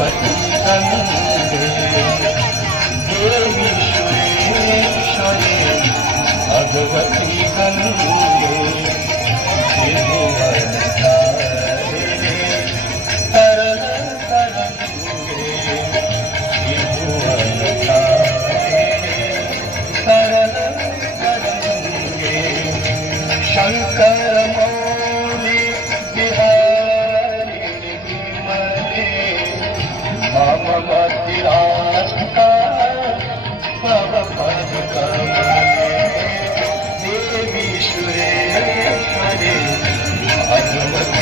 भगवती गंगे देवी सुरेश्वरी भगवती गंगे त्रिभुवन तारे तरल तरंगे त्रिभुवन तारे तरल तरंगे शंकर मौली बिहारी विमले मम मतिरास्ता भव पद कमले देवी सुरेश्वरी भगवती